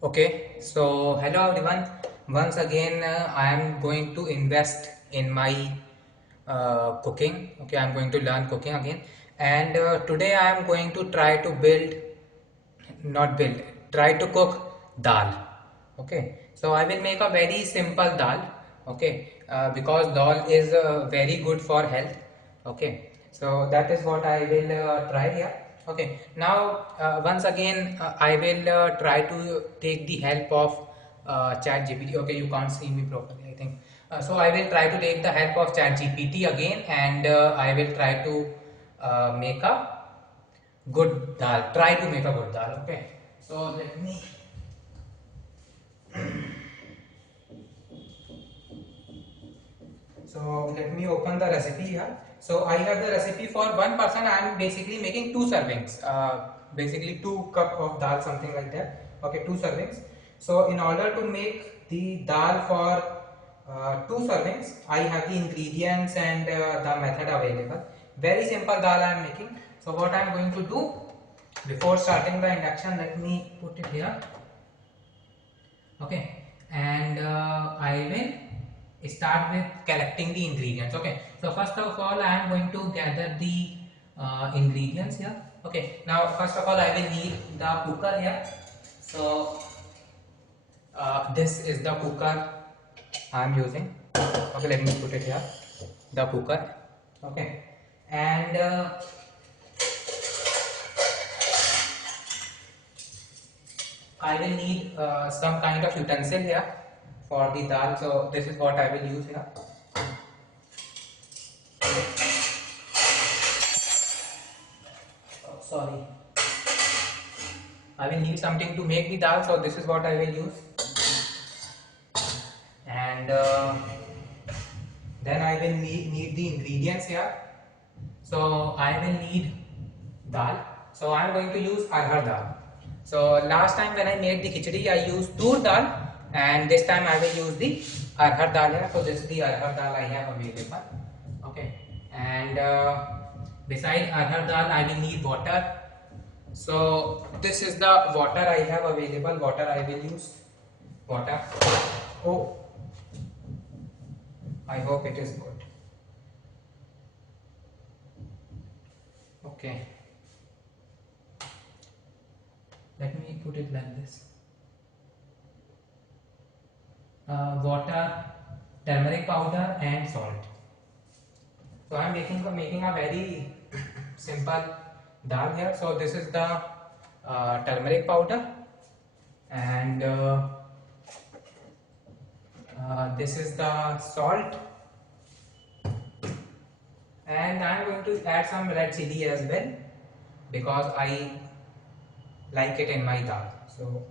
Okay, so hello everyone. Once again, I am going to invest in my cooking. Okay, I'm going to learn cooking again, and today I am going to try to not build, try to cook dal. Okay, so I will make a very simple dal. Okay, because dal is very good for health. Okay, so that is what I will try here. Okay, now once again I will try to take the help of chat gpt. Okay, you can't see me properly, I think. So I will try to take the help of chat gpt again, and I will try to make a good dal, try to make a good dal. Okay, so let me open the recipe here. So I have the recipe for one person. I am basically making two servings, basically 2 cup of dal, something like that. Okay, two servings. So in order to make the dal for two servings, I have the ingredients and the method available. Very simple dal I am making. So what I am going to do before starting the induction, let me put it here. Okay, and I will start with collecting the ingredients. Okay, so first of all I am going to gather the ingredients here. Okay, now first of all I will need the cooker here. So this is the cooker I am using. Okay, let me put it here, the cooker. Okay, and I will need some kind of utensil here for the dal. So this is what I will use here. Oh, sorry, I will need something to make the dal. So this is what I will use, and then I will need the ingredients here. So I will need dal. So I am going to use arhar dal. So last time when I made the khichdi, I used tur dal, and this time I will use the arhar dal here. So this is the arhar dal I have available. Okay, and beside arhar dal, I will need water. So this is the water I have available. Water I will use. Water. Oh, I hope it is good. Okay, let me put it like this. Water, turmeric powder, and salt. So I am making a very simple dal here. So this is the turmeric powder, and this is the salt, and I am going to add some red chili as well because I like it in my dal. So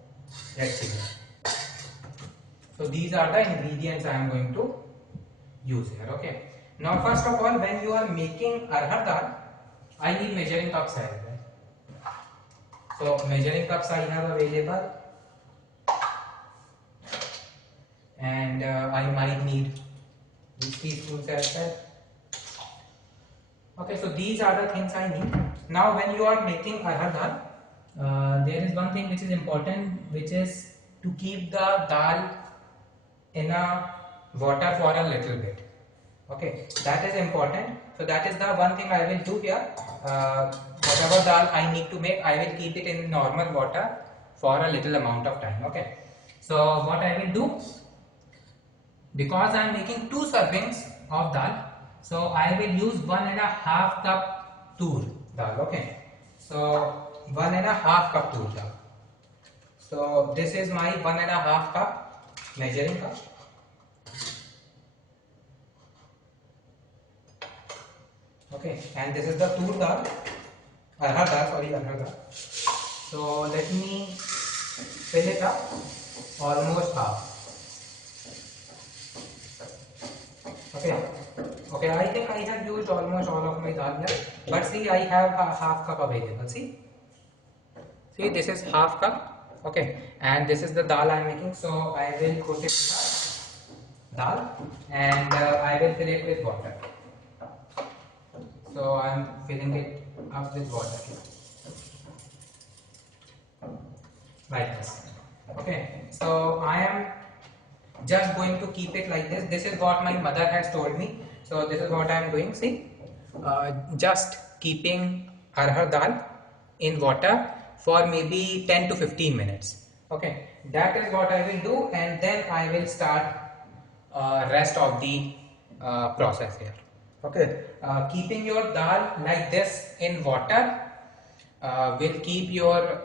red chili. So these are the ingredients I am going to use here. Okay. Now first of all, when you are making arhar dal, I need measuring cups as well. So measuring cups I have available, and I might need these teaspoons as well. Okay, so these are the things I need. Now when you are making arhar dal, there is one thing which is important, which is to keep the dal in a water for a little bit. Okay, that is important. So that is the one thing I will do here. Whatever dal I need to make, I will keep it in normal water for a little amount of time. Okay, so what I will do, because I am making two servings of dal, so I will use 1.5 cup tur dal. Okay, so 1.5 cup tur dal. So this is my 1.5 cup measuring cup. Okay, and this is the tur dal, arhar dal, sorry, arhar dal. So let me fill it up almost half. Okay, okay, I think I have used almost all of my dal here, but see, I have a half cup available. See, this is half cup. Okay, and this is the dal I am making. So I will put it here, dal, and I will fill it with water. So I am filling it up with water like this. Okay, so I am just going to keep it like this. This is what my mother has told me. So this is what I am doing. See, just keeping arhar dal in water for maybe 10 to 15 minutes. Okay, that is what I will do, and then I will start rest of the process here. Okay, keeping your dal like this in water will keep your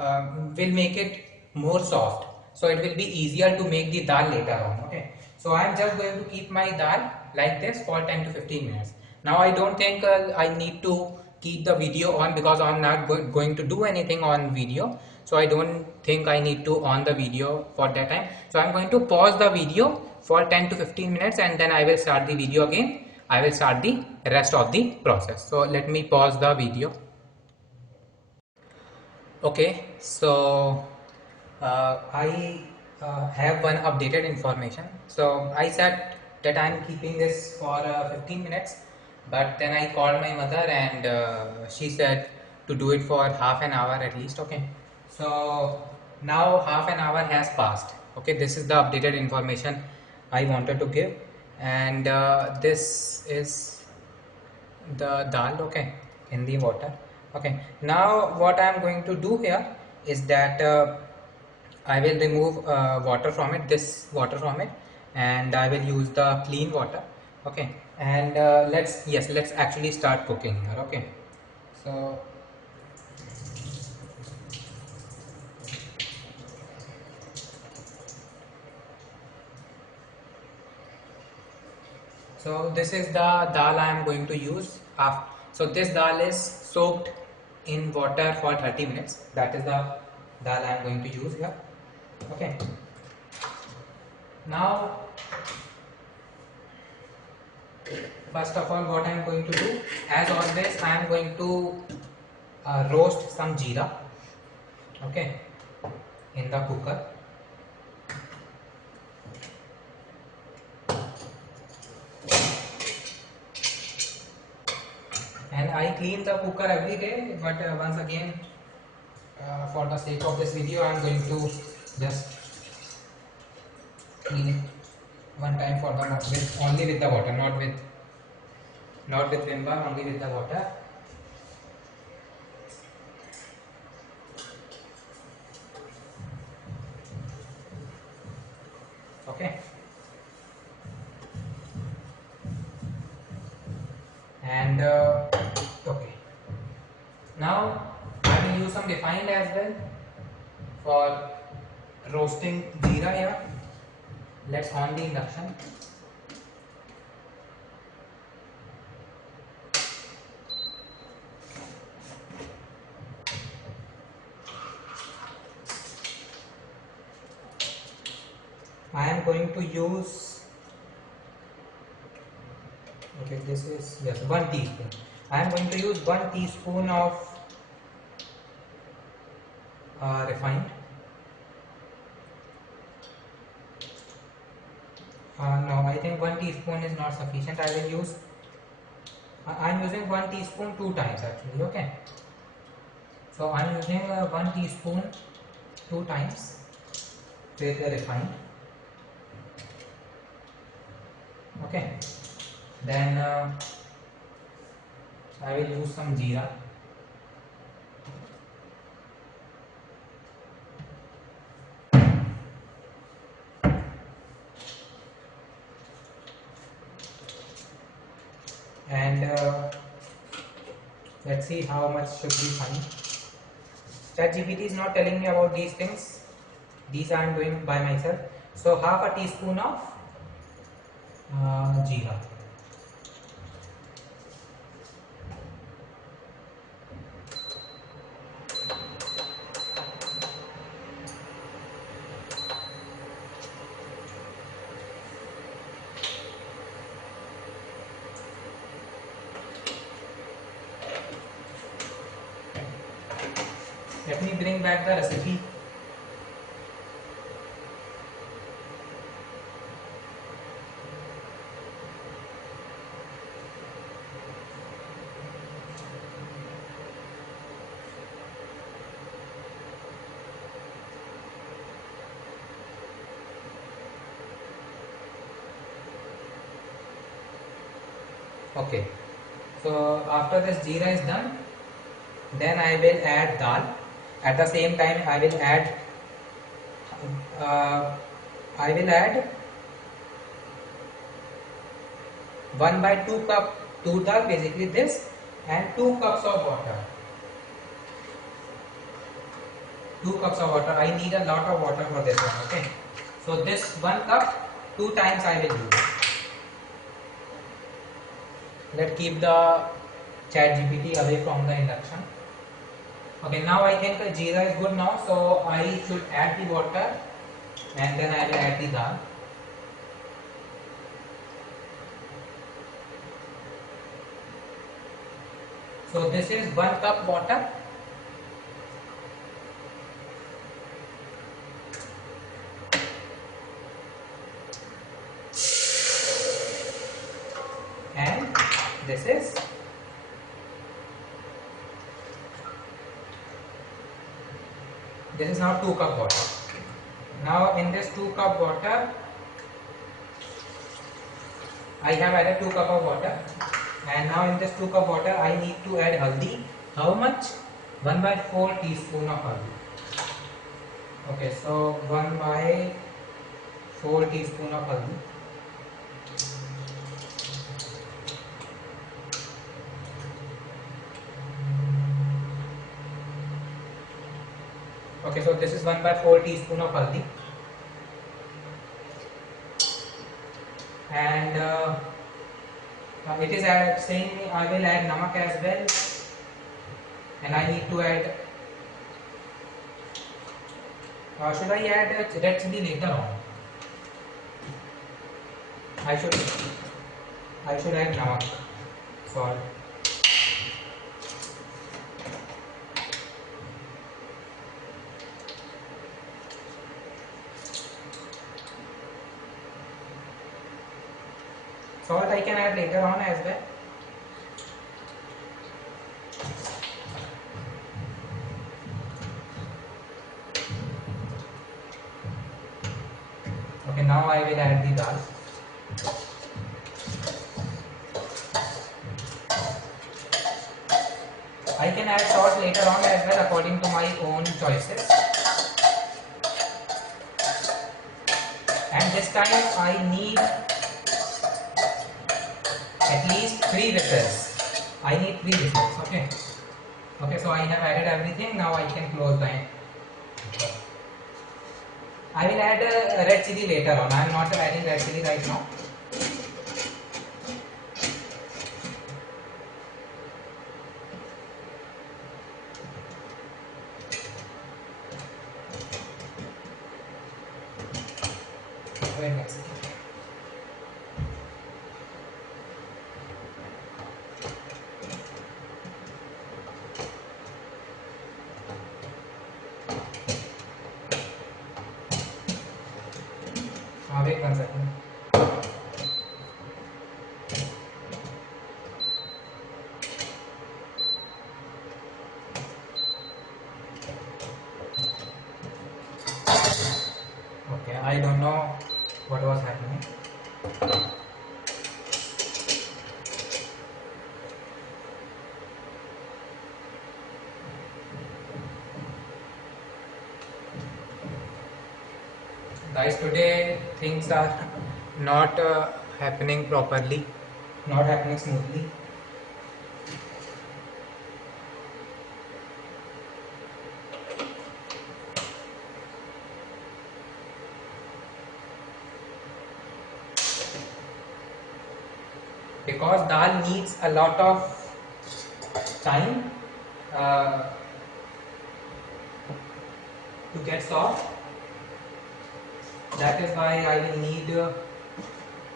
will make it more soft, so it will be easier to make the dal later on. Okay, so I am just going to keep my dal like this for 10 to 15 minutes. Now I don't think I need to keep the video on, because I'm not going to do anything on video, so I don't think I need to on the video for that time. So I'm going to pause the video for 10 to 15 minutes, and then I will start the video again. I will start the rest of the process. So let me pause the video. Okay, so I have one updated information. So I said that I'm keeping this for 15 minutes, but then I called my mother, and she said to do it for half an hour at least. Okay, so now half an hour has passed. Okay, this is the updated information I wanted to give, and this is the dal, okay, in the water. Okay, now what I am going to do here is that I will remove water from it, this water from it, and I will use the clean water. Okay, and let's actually start cooking here. Okay, so this is the dal I am going to use. So this dal is soaked in water for 30 minutes. That is the dal I am going to use here. Okay, now first of all, what I am going to do, as always, I am going to roast some jeera, okay, in the cooker. And I clean the cooker every day, but once again, for the sake of this video, I am going to just clean it one time for the only with the water, not with vim bar, only with the water. Okay, and okay, now I will use some refined as well for roasting jeera here. Let's on the induction. I am going to use, okay, this is, yes, 1 teaspoon. I am going to use 1 teaspoon of refined. No, I think 1 teaspoon is not sufficient. I will use, I am using 1 teaspoon 2 times actually. Okay, so I am using 1 teaspoon 2 times with the refined. Okay, then I will use some jeera. And let's see how much should be fine. ChatGPT is not telling me about these things. These I am doing by myself. So half a teaspoon of jeera. Let me bring back the recipe. Okay, so after this jeera is done, then I will add dal. At the same time, uh, I will add 1 by 2 cup tur dal, basically this, and 2 cups of water. 2 cups of water. I need a lot of water for this one. Okay, so this 1 cup 2 times I will use. Let's keep the chat GPT away from the induction. Okay, now I think jeera is good now, so I should add the water and then I will add the dal. So this is 1 cup water, and this is now 2 cup water. Now in this 2 cup water, I have added 2 cup of water, and now in this 2 cup water I need to add haldi. How much? 1 by 4 teaspoon of haldi. Okay, so 1 by 4 teaspoon of haldi. Okay, so this is 1 by 4 teaspoon of haldi, and it is saying me I will add namak as well, and I need to add. Should I add red chili later on? I should add namak, salt. Salt I can add later on as well. Okay, now I will add the dal. I can add salt later on as well according to my own choices. And this time I need at least 3 whistles. I need 3 whistles. Okay. Okay, so I have added everything. Now I can close the. I will add red chili later on. I am not adding red chili right now. Wait a second. Wait 1 second. Okay, I don't know what was happening. Guys, today things are not happening properly, not happening smoothly. Because dal needs a lot of time to get soft. That is why I will need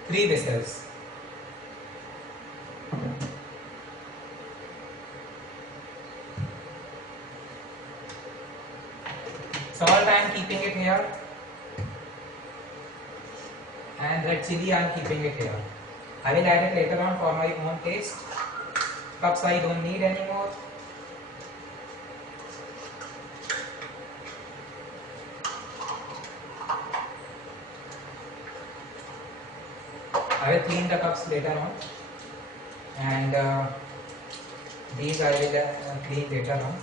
3 whistles. Salt I am keeping it here, and red chili I am keeping it here. I will add it later on for my own taste. Cups I don't need anymore. I will clean the cups later on. and these I will clean later on.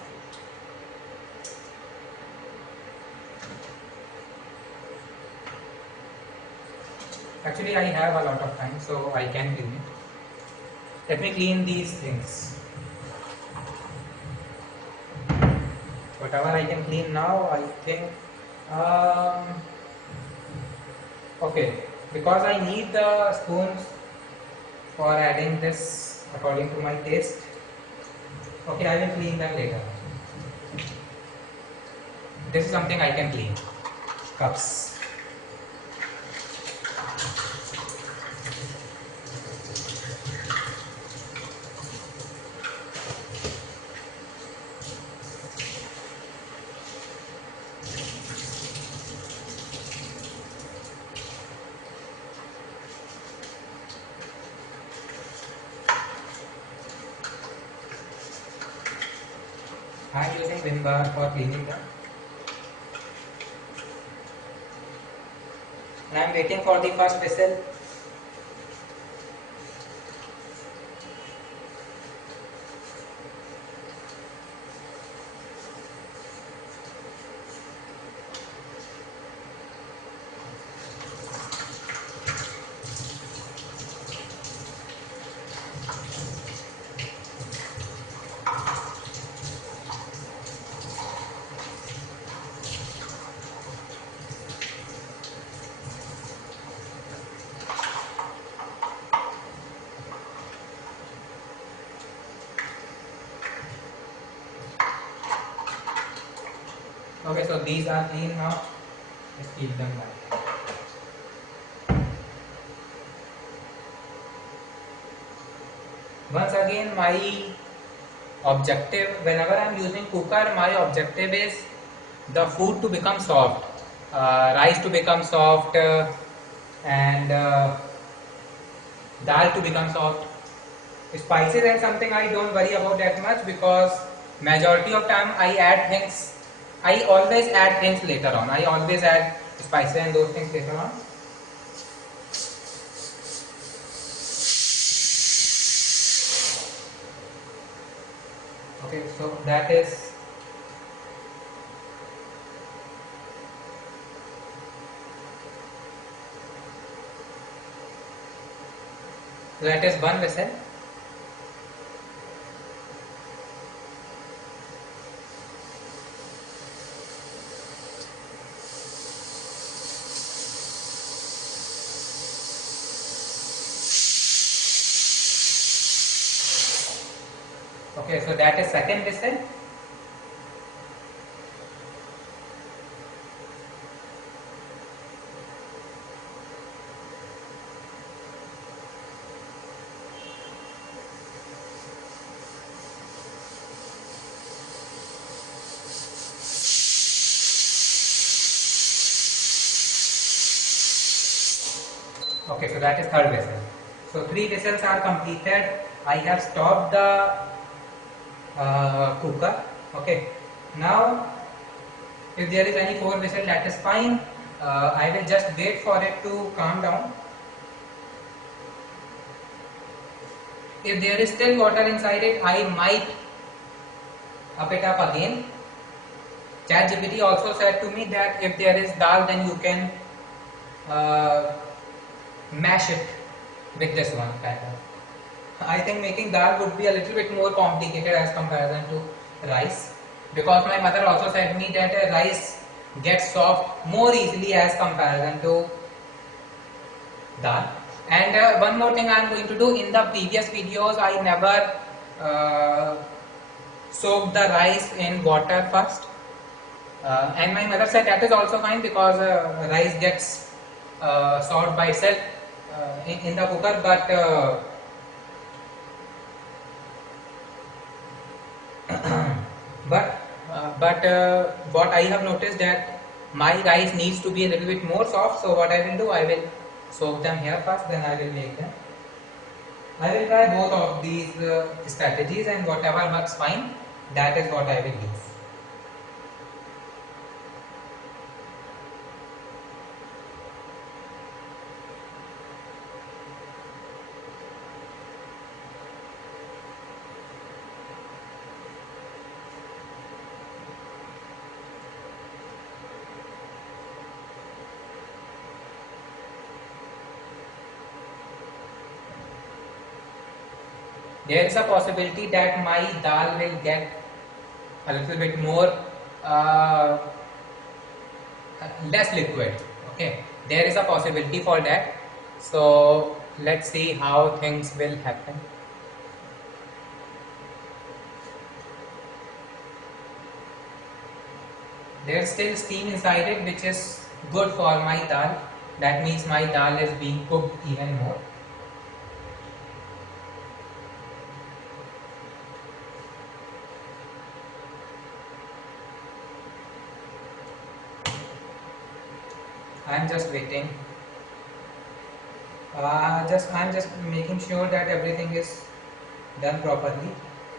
Actually, I have a lot of time, so I can clean it. Let me clean these things. Whatever I can clean now, I think. Um, okay, because I need the spoons for adding this according to my taste. Okay, I will clean them later. This is something I can clean. Cups. I am using Vim bar for cleaning them. And I am waiting for the first whistle. Okay, so these are clean now. Let's keep them back. Once again, my objective, whenever I am using cooker, my objective is the food to become soft, rice to become soft, and dal to become soft. Spices and something I don't worry about that much, because majority of time I add things. I always add things later on. I always add spices and those things later on. Okay, so that is one vessel. Okay, so that is second vessel. Okay, so that is third vessel. So three vessels are completed. I have stopped the cooker. Okay, now if there is any fourth vessel, that is fine. I will just wait for it to calm down. If there is still water inside it, I might up it up again. ChatGPT also said to me that if there is dal, then you can uh, mash it with this one pattern. I think making dal would be a little bit more complicated as comparison to rice, because my mother also said me that rice gets soft more easily as comparison to dal. And one more thing I am going to do, in the previous videos I never uh, soaked the rice in water first, and my mother said that is also fine, because rice gets soft by itself in the cooker, but what I have noticed that my rice needs to be a little bit more soft. So what I will do, I will soak them here first, then I will make them. I will try both of these strategies, and whatever works fine, that is what I will use. there is a possibility that my dal will get a little bit more uh, less liquid. Okay, there is a possibility for that. So let's see how things will happen. There's still steam inside it, which is good for my dal. That means my dal is being cooked even more. I'm just waiting. I'm just making sure that everything is done properly.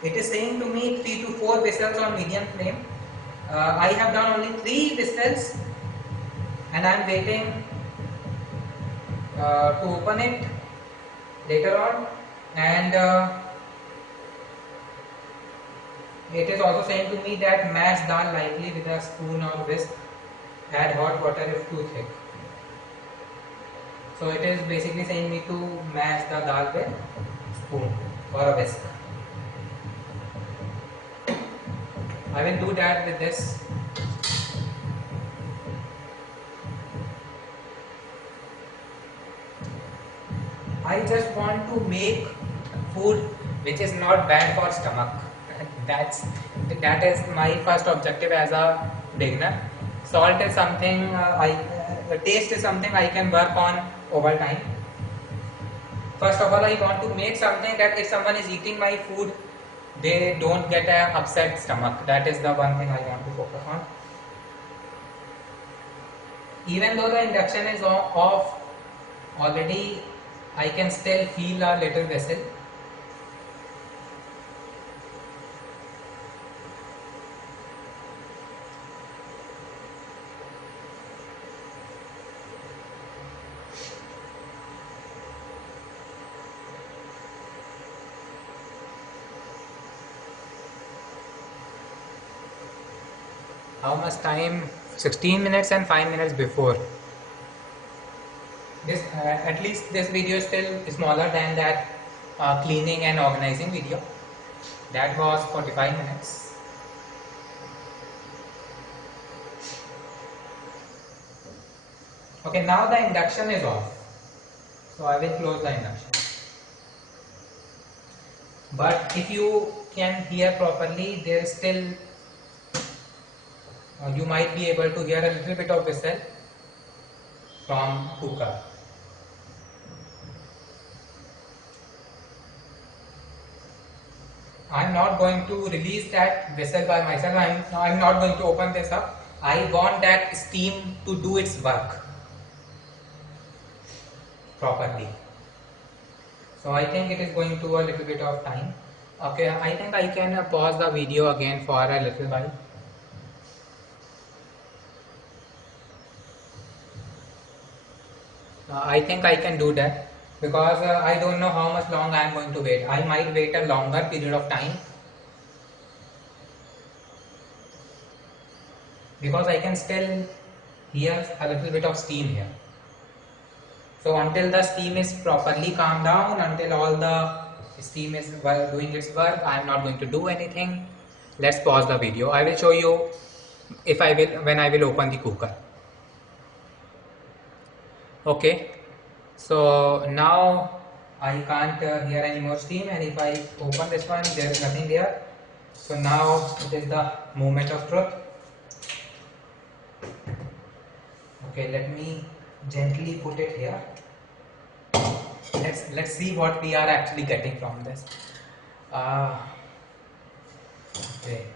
It is saying to me 3 to 4 whistles on medium flame. I have done only 3 whistles, and I'm waiting to open it later on. And it is also saying to me that mash dal lightly with a spoon or whisk. Add hot water if too thick. So it is basically saying me to mash the dal with spoon or a whisk. I will do that with this. I just want to make food which is not bad for stomach. That's that is my first objective as a beginner. Salt is something taste is something I can work on over time. First of all, I want to make something that if someone is eating my food, they don't get a upset stomach. That is the one thing I want to focus on. Even though the induction is off already, I can still feel a little vessel. How much time? 16 minutes and 5 minutes before. This at least this video is still smaller than that cleaning and organizing video. That was 45 minutes. Okay, now the induction is off. So I will close the induction. But if you can hear properly, there is still you might be able to hear a little bit of whistle from cooker. I'm not going to release that whistle by myself. I'm not going to open this up. I want that steam to do its work properly. So I think it is going to a little bit of time. Okay, I think I can pause the video again for a little while. I think I can do that because I don't know how much long I am going to wait. I might wait a longer period of time because I can still hear a little bit of steam here. So until the steam is properly calmed down, until all the steam is doing its work, I am not going to do anything. Let's pause the video. I will show you if I will when I will open the cooker. Okay, so now I can't hear any more steam, and if I open this one, there is nothing there. So now it is the moment of truth. Okay, let me gently put it here. Let's see what we are actually getting from this. Okay,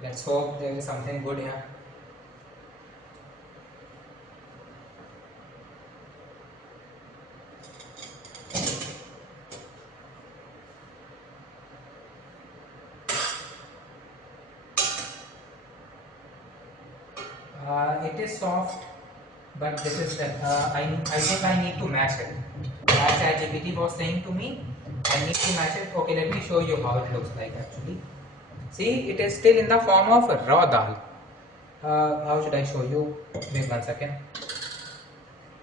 let's hope there is something good here. It is soft, but this is I think I need to mash it. As ChatGPT was saying to me, I need to mash it. Okay, let me show you how it looks like actually. See, it is still in the form of raw dal. How should I show you? Wait 1 second.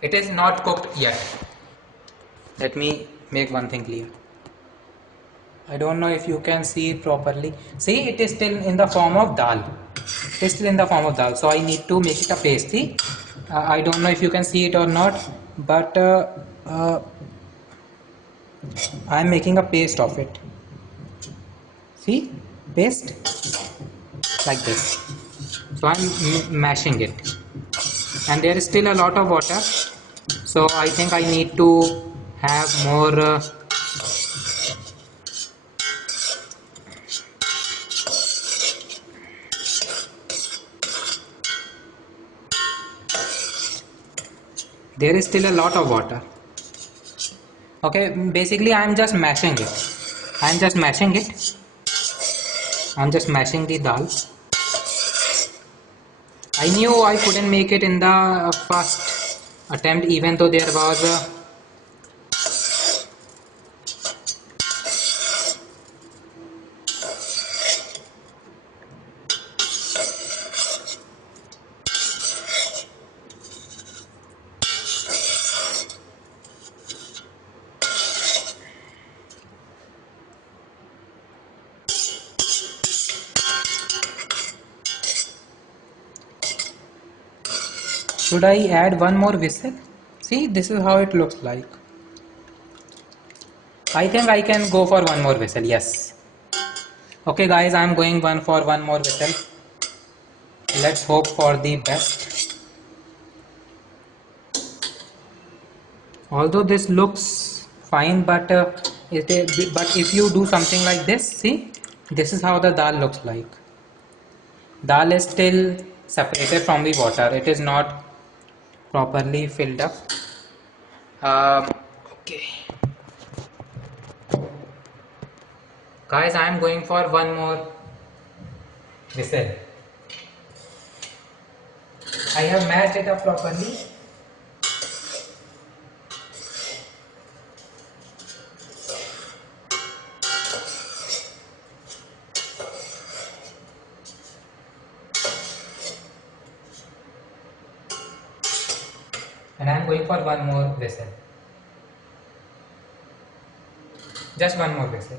It is not cooked yet. Let me make one thing clear. I don't know if you can see it properly. See, it is still in the form of dal. It is still in the form of dal. So I need to make it a paste. See, I don't know if you can see it or not, but I am making a paste of it. See, paste like this. So I'm mashing it, and there is still a lot of water. So I think I need to have more. There is still a lot of water. Okay, basically I'm just mashing it. I'm just mashing it. I'm just mashing the dal. I knew I couldn't make it in the first attempt, even though there was a should I add one more whistle? See, this is how it looks like. I think I can go for one more whistle. Yes. Okay, guys, I'm going for one more whistle. Let's hope for the best. Although this looks fine, but but if you do something like this, see, this is how the dal looks like. Dal is still separated from the water. It is not properly filled up. Um, okay, guys, I am going for one more whistle. I have mashed it up properly. And I am going for one more whistle. Just one more whistle.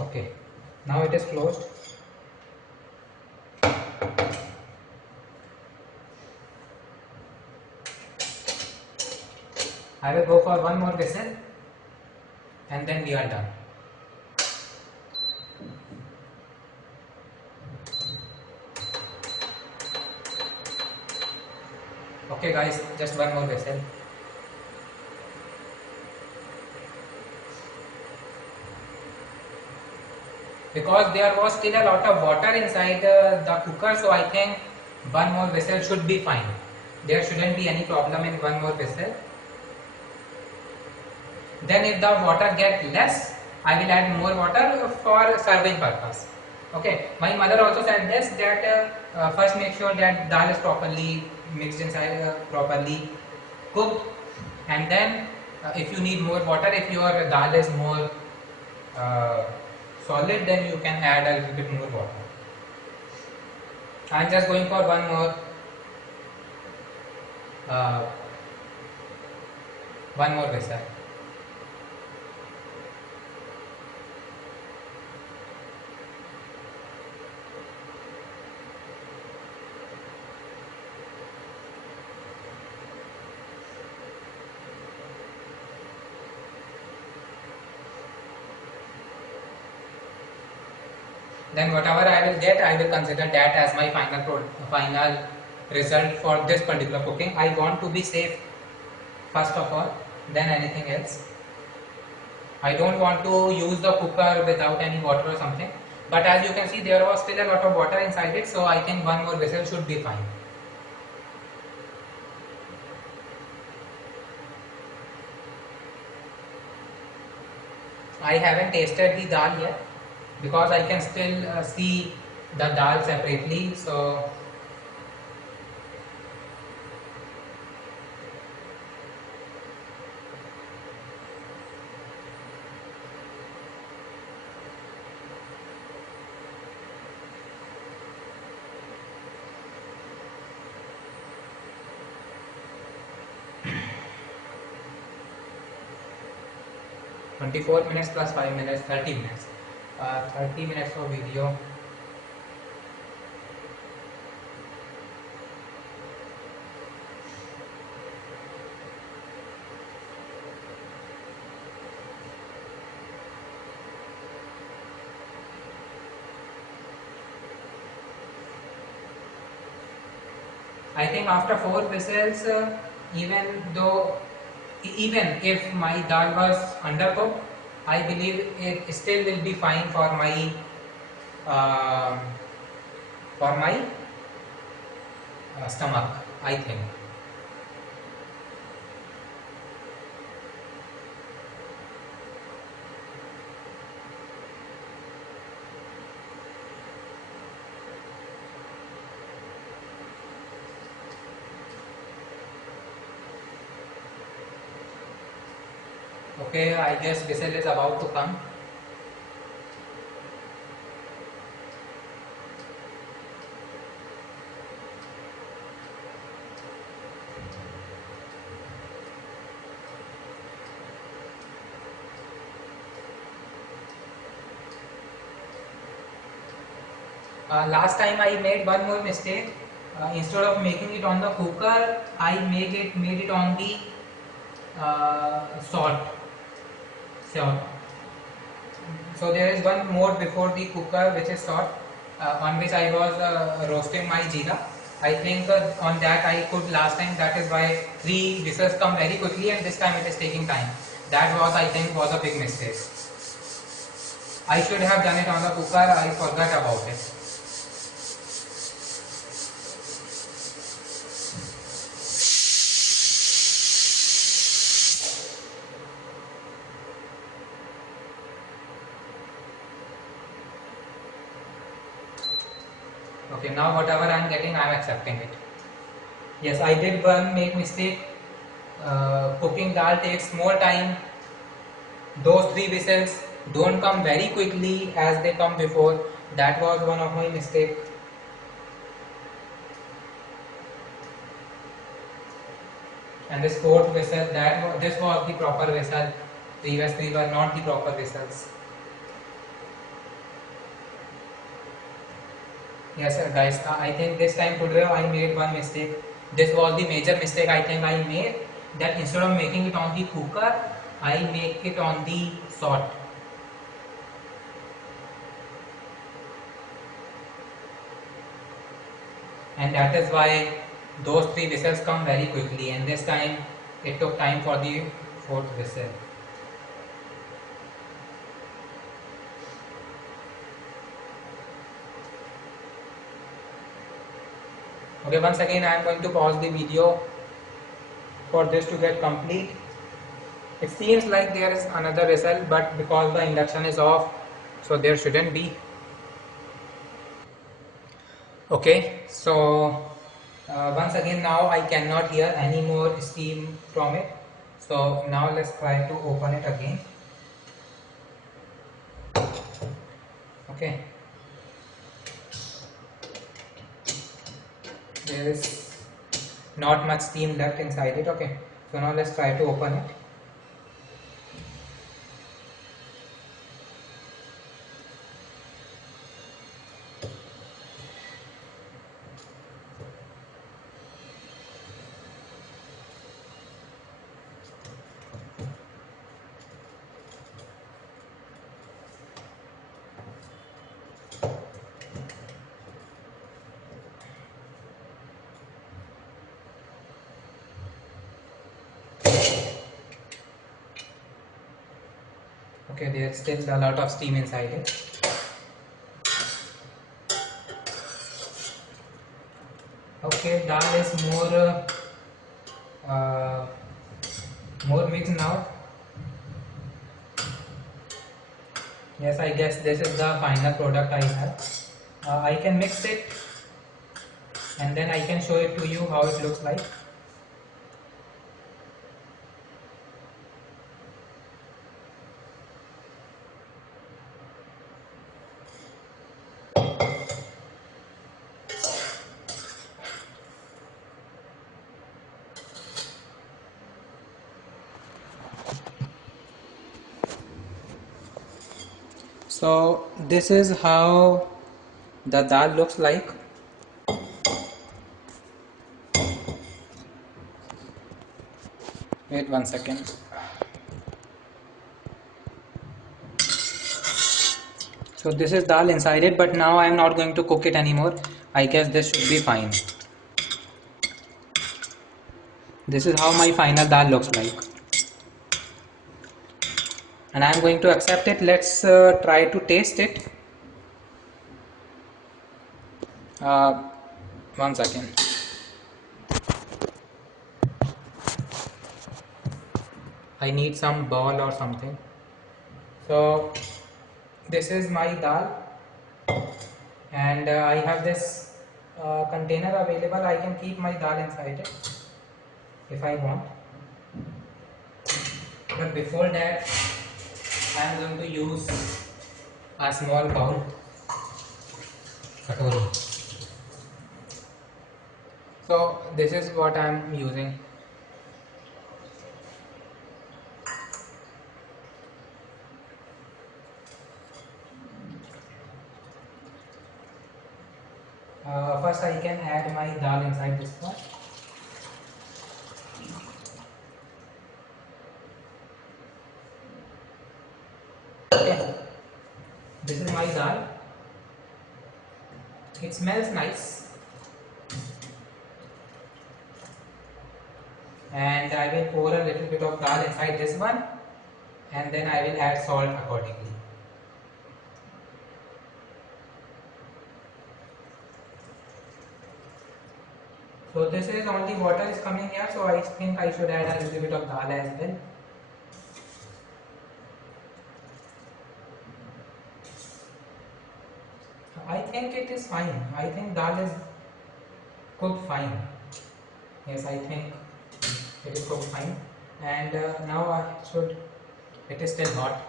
Okay, now it is closed. I will go for one more whistle and then we are done. Okay guys, just one more whistle. Because there was still a lot of water inside the cooker, so I think one more whistle should be fine. There shouldn't be any problem in one more whistle. Then if the water gets less, I will add more water for serving purpose. Okay, my mother also said this, that first make sure that dal is properly mixed inside, properly cooked, and then if you need more water, if your dal is more uh, solid, then you can add a little bit more water. I am just going for uh, one more whistle. Then whatever I will get, I will consider that as my final result for this particular cooking. I want to be safe first of all, then anything else. I don't want to use the cooker without any water or something. But as you can see, there was still a lot of water inside it, so I think one more vessel should be fine. I haven't tasted the dal yet because I can still see the dal separately. So 24 minutes plus 5 minutes, 30 minutes. 30 minutes of video. I think after 4 whistles, even though even if my dal was undercooked, I believe it still will be fine um for my stomach, I think. Okay, I guess whistle is about to come. Last time I made one more mistake. Instead of making it on the cooker, I made it on the salt. Salt. So there is one more before the cooker, which is salt, on which I was roasting my jeera. I think on that I could last time. That is why 3 whistles come very quickly, and this time it is taking time. That was, I think, was a big mistake. I should have done it on the cooker. I forgot about it. Okay, now whatever I am getting, I am accepting it. Yes, I did one make mistake. Cooking dal takes more time. Those 3 whistles don't come very quickly as they come before. That was one of my mistake. And this fourth whistle, this was the proper whistle. Previous 3 were not the proper whistles. Yes, sir, guys. I think this time today I made one mistake. This was the major mistake I think I made. That instead of making it on the cooker, I make it on the salt. And that is why those 3 whistles come very quickly. And this time it took time for the fourth whistle. Okay, once again I am going to pause the video for this to get complete. It seems like there is another whistle, but because the induction is off, so there shouldn't be. Okay, so once again now I cannot hear any more steam from it. So now let's try to open it again. Okay, there is not much steam left inside it. Okay, so now let's try to open it. Okay, there's still a lot of steam inside it. Okay, dal is uh, more mixed now. Yes, I guess this is the final product I have. I can mix it and then I can show it to you how it looks like. So this is how the dal looks like. Wait 1 second. So this is dal inside it, but now I am not going to cook it anymore. I guess this should be fine. This is how my final dal looks like. And I am going to accept it. Let's try to taste it. Uh, 1 second. I need some ball or something. So this is my dal, and I have this container available. I can keep my dal inside it if I want. But before that, I am going to use a small bowl, katori. So this is what I am using. First I can add my dal inside this one. Okay, this is my dal. It smells nice, and I will pour a little bit of dal inside this one, and then I will add salt accordingly. So this is only water is coming here, so I think I should add a little bit of dal as well. I think it is fine. I think dal is cooked fine. Yes, I think it is cooked fine. And now I should. It is still hot.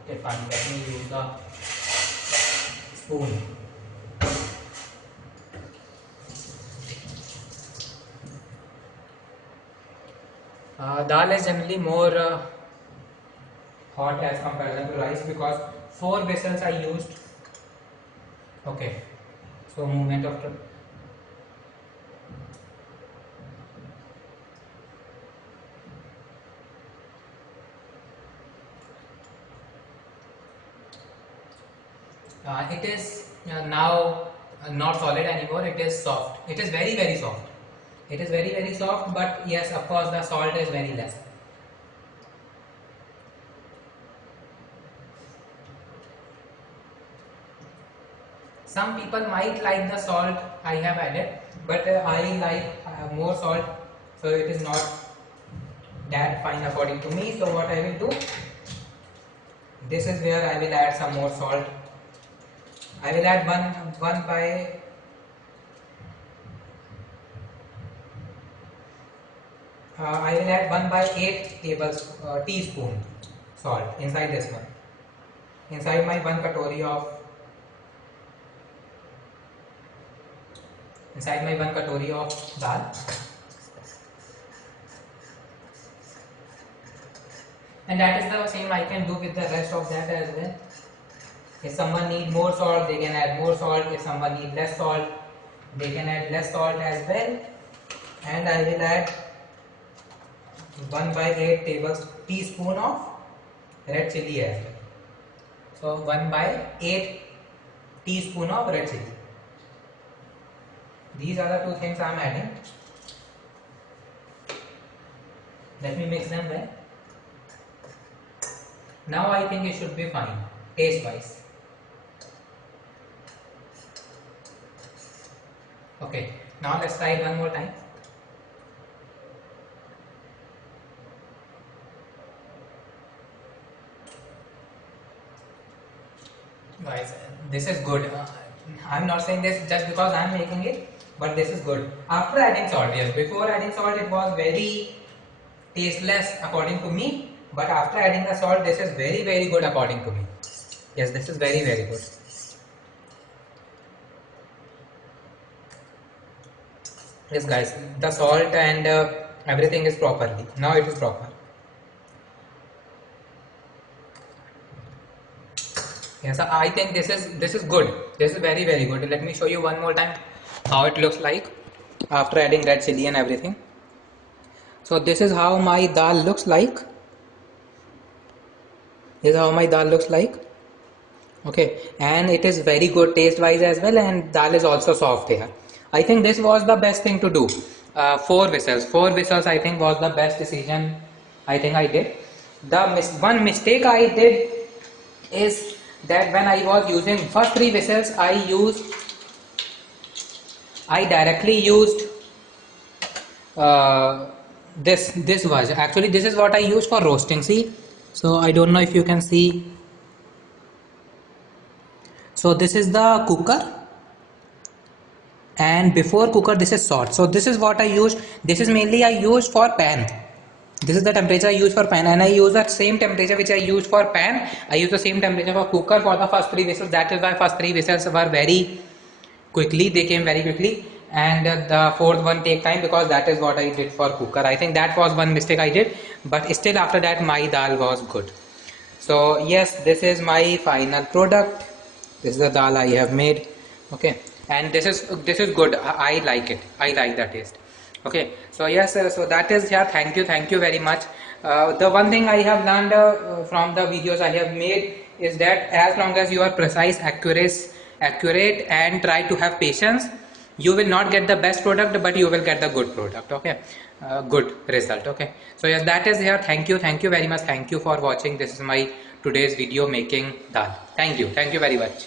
Okay, fine. Let me use the spoon. Dal is generally more hot as comparison to rice because 4 vessels I used. Okay, so movement of it is now not solid anymore. It is soft. It is very soft. It is very soft, but yes, of course, the salt is very less. Some people might like the salt I have added, but I like more salt, so it is not that fine according to me. So what I will do, this is where I will add some more salt. I will add one by I will add 1/8 teaspoon salt inside this one. Inside my 1 katori of dal. And that is the same I can do with the rest of that as well. If someone need more salt, they can add more salt. If someone need less salt, they can add less salt as well. And I will add 1/8 teaspoon of red chili as well. So 1/8 teaspoon of red chili. These are the two things I am adding. Let me mix them well. Now I think it should be fine, taste wise. Okay, now let's try it one more time. Guys, this is good. I'm not saying this just because I'm making it, but this is good. After adding salt, yes, before adding salt it was very tasteless according to me, but after adding the salt this is very good according to me. Yes, this is very good. Yes guys, the salt and everything is properly. Now it is proper. Yes, I think this is good. This is very very good. Let me show you one more time how it looks like after adding red chili and everything. So this is how my dal looks like. This is how my dal looks like. Okay, and it is very good taste wise as well, and dal is also soft here. I think this was the best thing to do. Four whistles I think was the best decision I think I did. The one mistake I did is that when I was using first three whistles, I directly used uh, this was actually this is what I used for roasting. See, so I don't know if you can see. So this is the cooker, and before cooker this is salt. So this is what I used. This is mainly I used for pan. This is the temperature I use for pan, and I use the same temperature which I used for pan. I use the same temperature for cooker for the first three whistles. That is why first three whistles were very quickly. They came very quickly, and the fourth one take time because that is what I did for cooker. I think that was one mistake I did, but still after that my dal was good. So yes, this is my final product. This is the dal I have made. Okay, and this is good. I like it. I like the taste. Okay, so yes, so that is here. Thank you very much. The one thing I have learned from the videos I have made is that as long as you are precise, accurate, and try to have patience, you will not get the best product, but you will get the good product. Okay, good result. Okay, so yes, that is here. Thank you very much. Thank you for watching. This is my today's video making dal. Thank you very much.